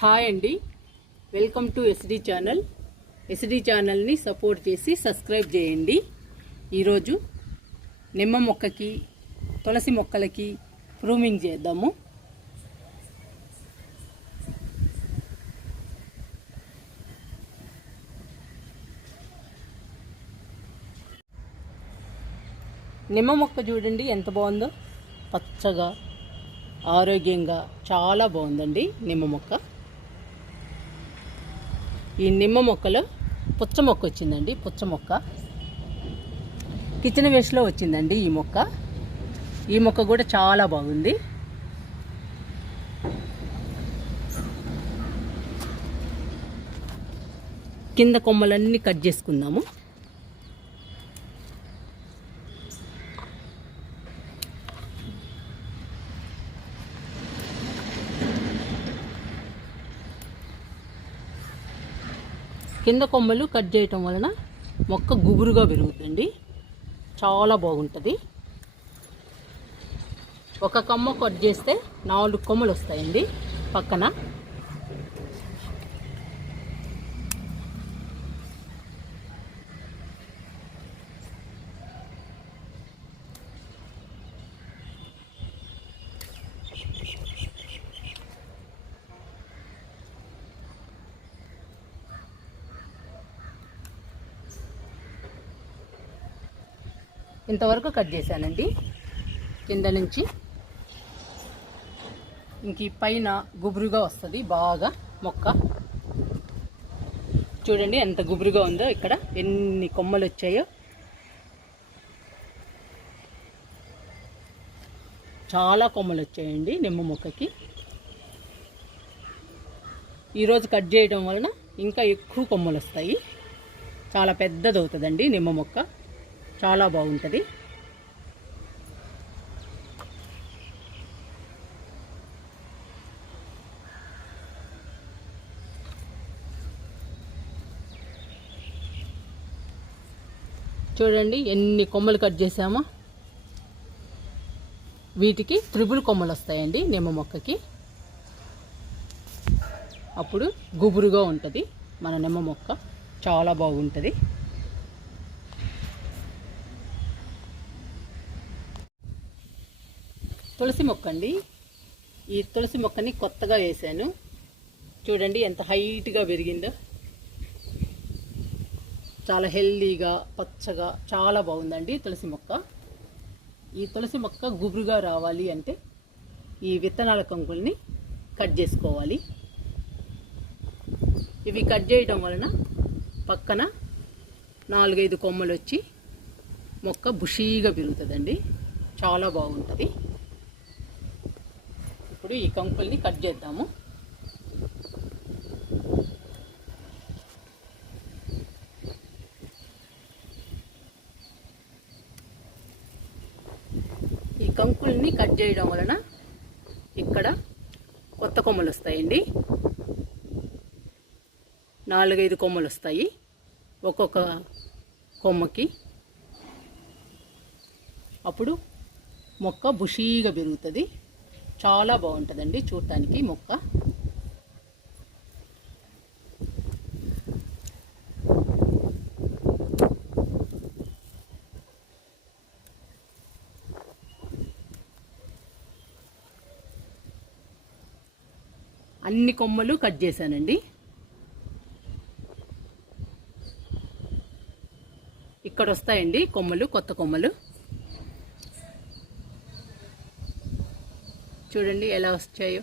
Hi అండి, welcome to SD channel. SD ఛానల్ని support చేసి సబ్స్క్రైబ్ చేయండి. ఈరోజు నిమ్మ మొక్కకి తులసి మొక్కలకి ప్రూమింగ్ చేద్దాము. నిమ్మ మొక్క చూడండి ఎంత బాగుందో, పచ్చగా ఆరోగ్యంగా చాలా బాగుందండి నిమ్మ మొక్క. ఈ నిమ్మ మొక్కలో పుచ్చ మొక్క వచ్చిందండి. పుచ్చ మొక్క కిచెన్ వేస్ట్లో వచ్చిందండి. ఈ మొక్క కూడా చాలా బాగుంది. కింద కొమ్మలన్నీ కట్ చేసుకుందాము. కింద కొమ్మలు కట్ చేయటం వలన మొక్క గుబురుగా పెరుగుతుంది, చాలా బాగుంటుంది. ఒక కొమ్మ కట్ చేస్తే 4 కొమ్మలు వస్తాయండి పక్కన. ఇంతవరకు కట్ చేశానండి కింద నుంచి. ఇంక ఈ పైన గుబురుగా వస్తుంది బాగా మొక్క. చూడండి ఎంత గుబురుగా ఉందో, ఇక్కడ ఎన్ని కొమ్మలు వచ్చాయో. చాలా కొమ్మలు వచ్చాయండి నిమ్మ మొక్కకి. ఈరోజు కట్ చేయడం వలన ఇంకా ఎక్కువ కొమ్మలు వస్తాయి. చాలా పెద్దది అవుతుందండి నిమ్మ మొక్క, చాలా బాగుంటుంది. చూడండి ఎన్ని కొమ్మలు కట్ చేసామో. వీటికి త్రిబుల్ కొమ్మలు వస్తాయండి నిమ్మ మొక్కకి. అప్పుడు గుబురుగా ఉంటుంది మన నిమ్మ మొక్క, చాలా బాగుంటుంది. తులసి మొక్క అండి. ఈ తులసి మొక్కని కొత్తగా వేసాను. చూడండి ఎంత హైట్గా పెరిగిందో, చాలా హెల్దీగా పచ్చగా చాలా బాగుందండి తులసి మొక్క. ఈ తులసి మొక్క గుబురుగా రావాలి అంటే ఈ విత్తనాల కంకుల్ని కట్ చేసుకోవాలి. ఇవి కట్ చేయడం వలన పక్కన 4-5 కొమ్మలు వచ్చి మొక్క బుషీగా పెరుగుతుందండి, చాలా బాగుంటుంది. ఇప్పుడు ఈ కంకుల్ని కట్ చేద్దాము. ఈ కంకుల్ని కట్ చేయడం వలన ఇక్కడ కొత్త కొమ్మలు వస్తాయండి. 4-5 కొమ్మలు వస్తాయి ఒక్కొక్క కొమ్మకి. అప్పుడు మొక్క బుషీగా పెరుగుతుంది, చాలా బాగుంటుందండి చూడటానికి మొక్క. అన్ని కొమ్మలు కట్ చేశానండి. ఇక్కడ వస్తాయండి కొమ్మలు, కొత్త కొమ్మలు. చూడండి ఎలా వచ్చాయో,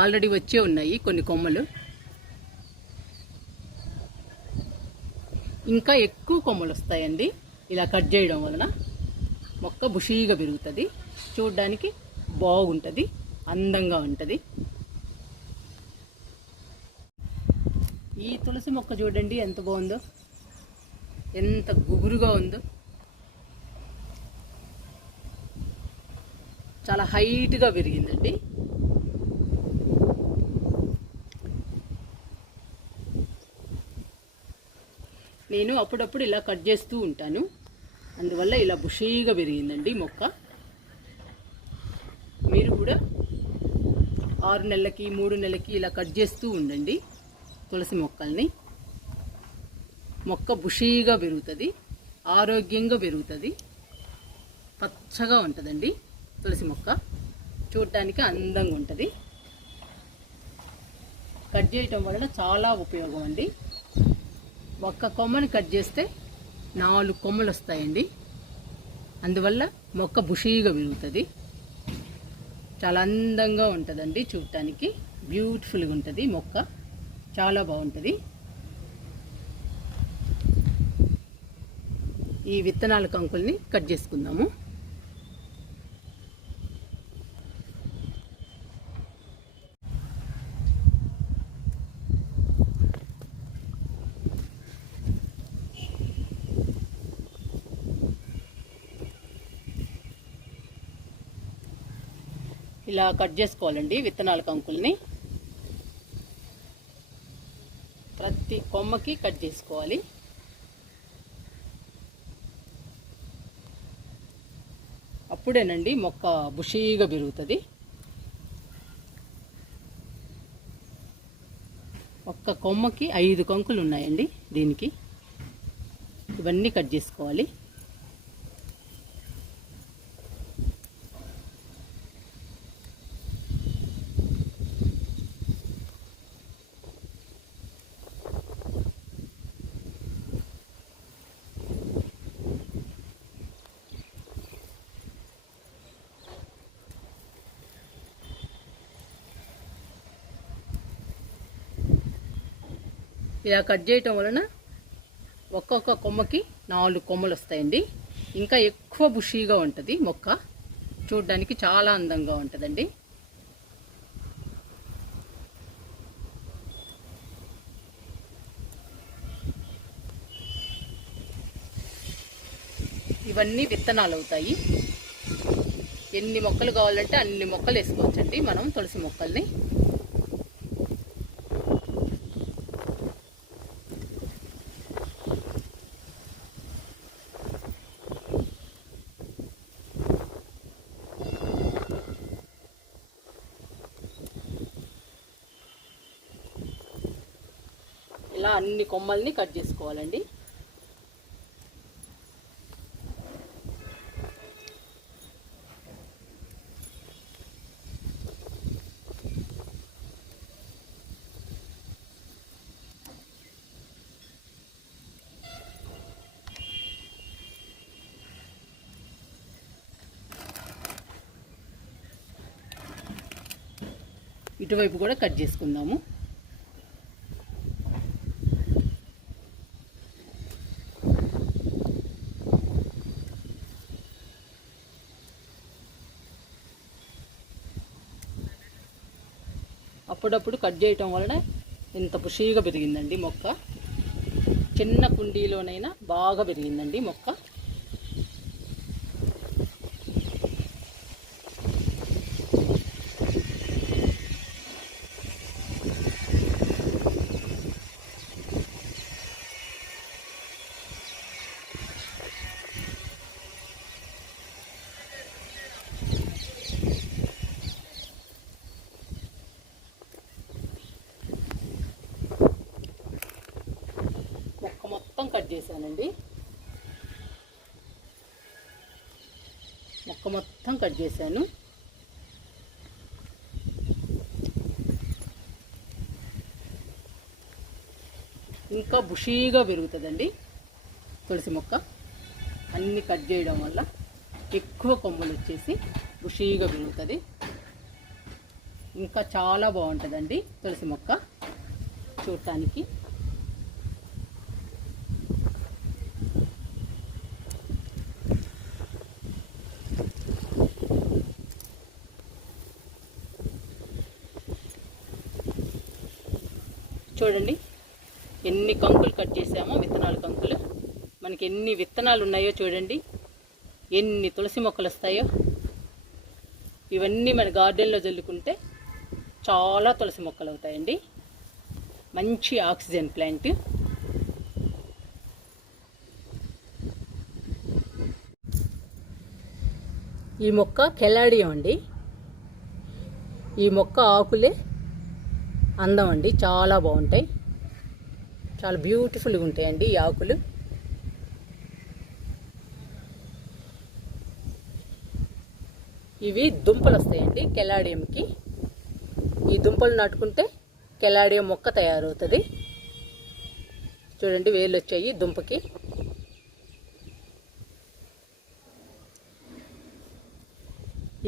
ఆల్రెడీ వచ్చే ఉన్నాయి కొన్ని కొమ్మలు. ఇంకా ఎక్కువ కొమ్మలు వస్తాయండి ఇలా కట్ చేయడం వలన. మొక్క బుషీగా పెరుగుతుంది, చూడడానికి బాగుంటుంది, అందంగా ఉంటుంది. ఈ తులసి మొక్క చూడండి ఎంత బాగుందో, ఎంత గుబురుగా ఉందో. చాలా హైట్గా పెరిగిందండి. నేను అప్పుడప్పుడు ఇలా కట్ చేస్తూ ఉంటాను, అందువల్ల ఇలా బుషీగా పెరిగిందండి మొక్క. మీరు కూడా 6 నెలలకి 3 నెలలకి ఇలా కట్ చేస్తూ ఉండండి తులసి మొక్కల్ని. మొక్క బుషీగా పెరుగుతుంది, ఆరోగ్యంగా పెరుగుతుంది, పచ్చగా ఉంటుందండి తులసి మొక్క. చూడటానికి అందంగా ఉంటుంది. కట్ చేయటం వలన చాలా ఉపయోగం అండి. ఒక్క కొమ్మని కట్ చేస్తే 4 కొమ్మలు వస్తాయండి. అందువల్ల మొక్క బుషీగా పెరుగుతుంది, చాలా అందంగా ఉంటుందండి. చూడటానికి బ్యూటిఫుల్గా ఉంటుంది మొక్క, చాలా బాగుంటుంది. ఈ విత్తనాల కంకుల్ని కట్ చేసుకుందాము. ఇలా కట్ చేసుకోవాలండి విత్తనాల కంకుల్ని. ప్రతి కొమ్మకి కట్ చేసుకోవాలి. అప్పుడేనండి మొక్క బుషీగా పెరుగుతుంది. ఒక్క కొమ్మకి 5 కంకులు ఉన్నాయండి దీనికి. ఇవన్నీ కట్ చేసుకోవాలి. ఇలా కట్ చేయటం వలన ఒక్కొక్క కొమ్మకి 4 కొమ్మలు వస్తాయండి. ఇంకా ఎక్కువ బుషీగా ఉంటుంది మొక్క, చూడడానికి చాలా అందంగా ఉంటుందండి. ఇవన్నీ విత్తనాలు అవుతాయి. ఎన్ని మొక్కలు కావాలంటే అన్ని మొక్కలు వేసుకోవచ్చండి మనం తులసి మొక్కల్ని. ఇలా అన్ని కొమ్మల్ని కట్ చేసుకోవాలండి. ఇటువైపు కూడా కట్ చేసుకుందాము. అప్పుడప్పుడు కట్ చేయటం వలన ఇంత పుషీగా పెరిగిందండి మొక్క. చిన్న కుండీలోనైనా బాగా పెరిగిందండి మొక్క. మొత్తం కట్ చేశానండి. మొక్క మొత్తం కట్ చేశాను. ఇంకా బుషీగా పెరుగుతుందండి తులసి మొక్క. అన్ని కట్ చేయడం వల్ల ఎక్కువ కొమ్మలు వచ్చేసి బుషీగా పెరుగుతుంది. ఇంకా చాలా బాగుంటుందండి తులసి మొక్క చూడటానికి. చూడండి ఎన్ని కంకులు కట్ చేసామో, విత్తనాలు కంకులు. మనకి ఎన్ని విత్తనాలు ఉన్నాయో చూడండి, ఎన్ని తులసి మొక్కలు వస్తాయో. ఇవన్నీ మన గార్డెన్లో జల్లుకుంటే చాలా తులసి మొక్కలు అవుతాయండి. మంచి ఆక్సిజన్ ప్లాంట్. ఈ మొక్క కెలాడియం అండి. ఈ మొక్క ఆకులే అందం అండి, చాలా బాగుంటాయి, చాలా బ్యూటిఫుల్గా ఉంటాయండి ఈ ఆకులు. ఇవి దుంపలు వస్తాయండి కెలాడియంకి. ఈ దుంపలు నాటుకుంటే కెలాడియం మొక్క తయారవుతుంది. చూడండి వేళ్ళు వచ్చాయి దుంపకి.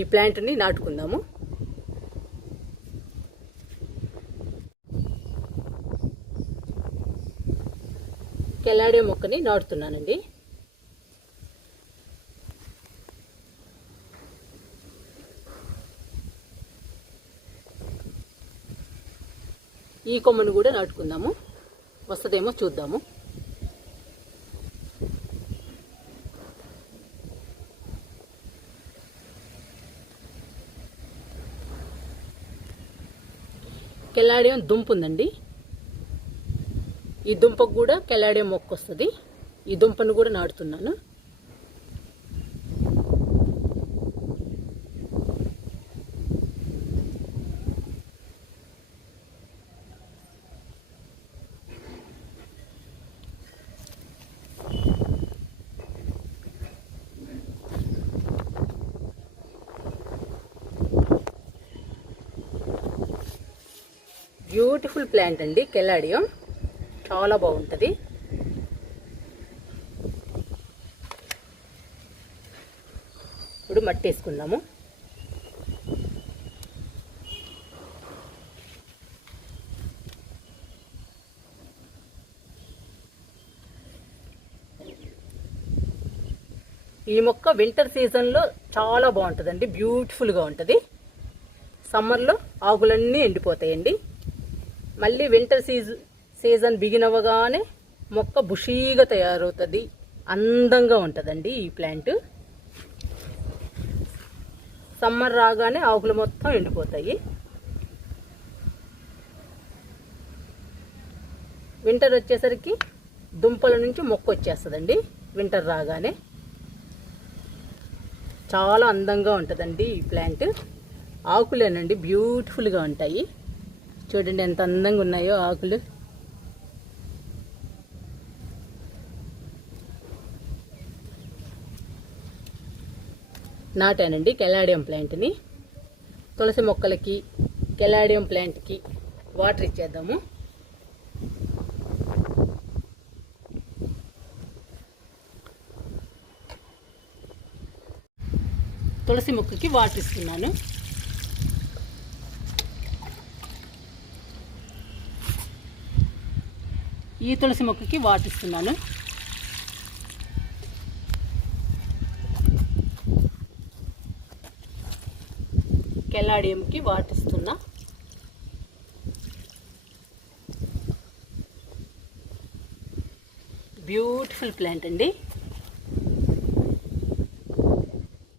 ఈ ప్లాంట్ని నాటుకుందాము. కెలాడియం మొక్కని నాటుతున్నానండి. ఈ కొమ్మను కూడా నాటుకుందాము, వస్తుందేమో చూద్దాము. కెలాడియం దుంప ఉందండి. ఈ దుంపకు కూడా కెలాడియం మొక్క వస్తుంది. ఈ దుంపను కూడా నాటుతున్నాను. బ్యూటిఫుల్ ప్లాంట్ అండి కెలాడియం, చాలా బాగుంటుంది. ఇప్పుడు మట్టి వేసుకుందాము. ఈ మొక్క వింటర్ సీజన్లో చాలా బాగుంటుందండి, బ్యూటిఫుల్గా ఉంటుంది. సమ్మర్లో ఆకులన్నీ ఎండిపోతాయండి. మళ్ళీ వింటర్ సీజన్ బిగిన్ అవ్వగానే మొక్క బుషీగా తయారవుతుంది, అందంగా ఉంటుందండి ఈ ప్లాంట్. సమ్మర్ రాగానే ఆకులు మొత్తం ఎండిపోతాయి. వింటర్ వచ్చేసరికి దుంపల నుంచి మొక్క వచ్చేస్తుందండి. వింటర్ రాగానే చాలా అందంగా ఉంటుందండి ఈ ప్లాంట్. ఆకులేనండి బ్యూటిఫుల్గా ఉంటాయి. చూడండి ఎంత అందంగా ఉన్నాయో ఆకులు. నాటానండి కెలాడియం ప్లాంట్ని. తులసి మొక్కలకి కెలాడియం ప్లాంట్కి వాటర్ ఇచ్చేద్దాము. తులసి మొక్కకి వాటర్ ఇస్తున్నాను. ఈ తులసి మొక్కకి వాటర్ ఇస్తున్నాను. కెలాడియంకి వాటర్ ఇస్తున్నా. బ్యూటిఫుల్ ప్లాంట్ అండి.